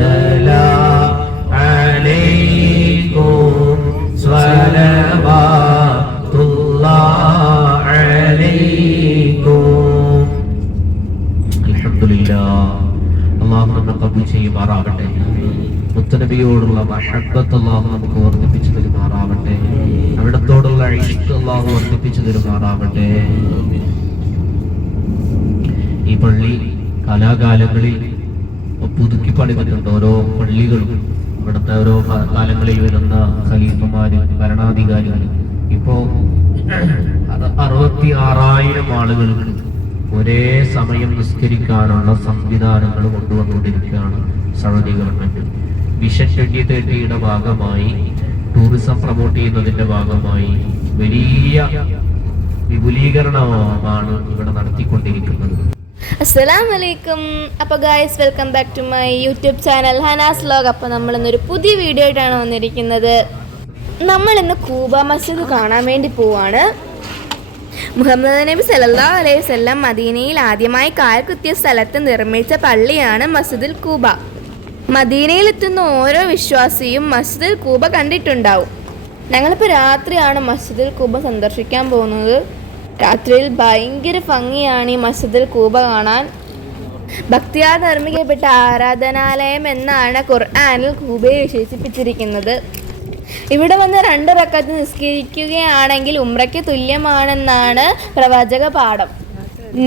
സലാം അലൈക്കും സ്വലവാതുല്ലാഹി അലൈക്കും. അൽഹംദുലില്ലാഹ്. അല്ലാഹു നമ്മെ ഖബൂൽ ചെയ്യുമാറാവട്ടെ. മുത്തനബിയോടുള്ള മഹബ്ബത്ത് അല്ലാഹു നമുക്ക് വർദ്ധിപ്പിച്ചു തരുമാറാവട്ടെ. അവിടത്തോടുള്ള ഇഷ്ക് അല്ലാഹു വർദ്ധിപ്പിച്ചു തരുമാറാവട്ടെ. ഈ പള്ളി കാലാകാലങ്ങളിൽ പുതുക്കി പണിതിട്ടുണ്ട്. ഓരോ പള്ളികളും ഇവിടുത്തെ ഓരോ കാലങ്ങളിൽ വരുന്ന ഖലീഫമാര്, ഭരണാധികാരികൾ ഇപ്പോ 66,000 ആളുകൾക്ക് ഒരേ സമയം നിസ്കരിക്കാനുള്ള സംവിധാനങ്ങൾ കൊണ്ടുവന്നുകൊണ്ടിരിക്കുകയാണ് സൗദി ഗവൺമെന്റ്. വിഷൻ 2030യുടെ ഭാഗമായി, ടൂറിസം പ്രൊമോട്ട് ചെയ്യുന്നതിന്റെ ഭാഗമായി വലിയ വിപുലീകരണമാണ് ഇവിടെ നടത്തിക്കൊണ്ടിരിക്കുന്നത്. അസ്സലാമലൈക്കും. അപ്പോൾ guys, welcome back to my YouTube channel Hanas vlog. അപ്പോൾ നമ്മളിന്നൊരു പുതിയ വീഡിയോ ആയിട്ടാണ് വന്നിരിക്കുന്നത്. നമ്മളിന്ന് കൂബ മസ്ജിദ് കാണാൻ വേണ്ടി പോവാണ്. മുഹമ്മദ് നബി സല്ലല്ലാഹു അലൈഹി വസല്ലം മദീനയിൽ ആദ്യമായി കാൽ കുത്തിയ സ്ഥലത്ത് നിർമ്മിച്ച പള്ളിയാണ് മസ്ജിദുൽ കൂബ. മദീനയിൽ എത്തുന്ന ഓരോ വിശ്വാസിയും മസ്ജിദുൽ കൂബ കണ്ടിട്ടുണ്ടാവും. ഞങ്ങളിപ്പോൾ രാത്രിയാണ് മസ്ജിദുൽ കൂബ സന്ദർശിക്കാൻ പോകുന്നത്. രാത്രിയിൽ ഭയങ്കര ഭംഗിയാണ് ഈ മസ്ജിദുൽ കൂബ കാണാൻ. ഭക്തിയാൽ നിർമ്മിക്കപ്പെട്ട ആരാധനാലയം എന്നാണ് ഖുർആനിൽ കൂബയെ വിശേഷിപ്പിച്ചിരിക്കുന്നത്. ഇവിടെ വന്ന് 2 റക്അത്ത് നിസ്കരിക്കുകയാണെങ്കിൽ ഉംറയ്ക്ക് തുല്യമാണെന്നാണ് പ്രവാചക പാഠം.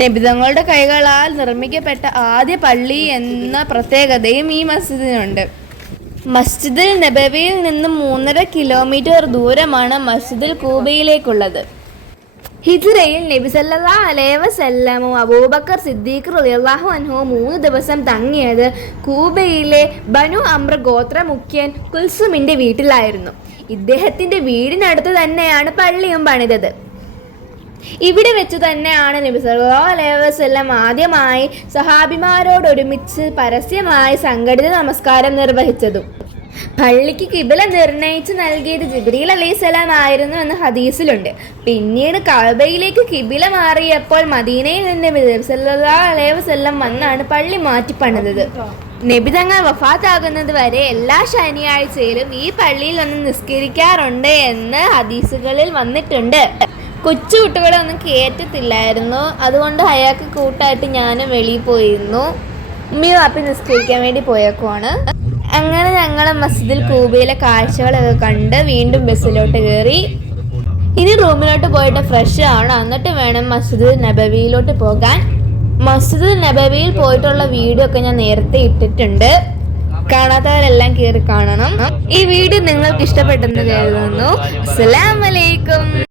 നബിതങ്ങളുടെ കൈകളാൽ നിർമ്മിക്കപ്പെട്ട ആദ്യ പള്ളി എന്ന പ്രത്യേകതയും ഈ മസ്ജിദിനുണ്ട്. മസ്ജിദുൽ നബവിയിൽ നിന്നും 3.5 കിലോമീറ്റർ ദൂരമാണ് മസ്ജിദുൽ കൂബയിലേക്കുള്ളത്. ഹിജ്റയിൽ നബി സല്ലല്ലാഹു അലൈഹി വസല്ലമും അബൂബക്കർ സിദ്ദീഖ് റളിയല്ലാഹു അൻഹുവും 3 ദിവസം തങ്ങിയത് കൂബയിലെ ബനു അംർ ഗോത്ര മുഖ്യൻ കുൽസുമിന്റെ വീട്ടിലായിരുന്നു. ഇദ്ദേഹത്തിന്റെ വീടിനടുത്ത് തന്നെയാണ് പള്ളിയും പണിതത്. ഇവിടെ വെച്ച് തന്നെയാണ് നബി സല്ലല്ലാഹു അലൈഹി വസല്ലം ആദ്യമായി സഹാബിമാരോടൊരുമിച്ച് പരസ്യമായി സംഘടിത നമസ്കാരം നിർവഹിച്ചതും. പള്ളിക്ക് കിബില നിർണയിച്ച് നൽകിയത് ജിബ്രീൽ അലൈഹിസ്സലാം ആയിരുന്നു എന്ന് ഹദീസിലുണ്ട്. പിന്നീട് കഅബയിലേക്ക് കിബില മാറിയപ്പോൾ മദീനയിൽ നിന്ന് നബി സല്ലല്ലാഹു അലൈഹി വസല്ലം വന്നാണ് പള്ളി മാറ്റി പണിതത്. നബി തങ്ങൾ വഫാത്താകുന്നത് വരെ എല്ലാ ശനിയാഴ്ചയിലും ഈ പള്ളിയിൽ വന്ന് നിസ്കരിക്കാറുണ്ട് എന്ന് ഹദീസുകളിൽ വന്നിട്ടുണ്ട്. കൊച്ചു കുട്ടികളെ ഒന്നും കയറ്റത്തില്ലായിരുന്നു. അതുകൊണ്ട് അയാൾക്ക് കൂട്ടായിട്ട് ഞാനും വെളിയിൽ പോയിരുന്നു. ഉമ്മയും വാപ്പി നിസ്കരിക്കാൻ വേണ്ടി പോയേക്കുവാണ്. അങ്ങനെ ഞങ്ങൾ മസ്ജിദുൽ കൂബയിലെ കാഴ്ചകളൊക്കെ കണ്ട് വീണ്ടും ബസ്സിലോട്ട് കയറി. ഇനി റൂമിലോട്ട് പോയിട്ട് ഫ്രഷ് ആണ്, എന്നിട്ട് വേണം മസ്ജിദുൽ നബവിയിലോട്ട് പോകാൻ. മസ്ജിദുൽ നബവിയിൽ പോയിട്ടുള്ള വീഡിയോ ഒക്കെ ഞാൻ നേരത്തെ ഇട്ടിട്ടുണ്ട്. കാണാത്തവരെല്ലാം കയറി കാണണം. ഈ വീഡിയോ നിങ്ങൾക്ക് ഇഷ്ടപ്പെട്ടെന്ന് കരുതുന്നു. അസ്സലാമു അലൈക്കും.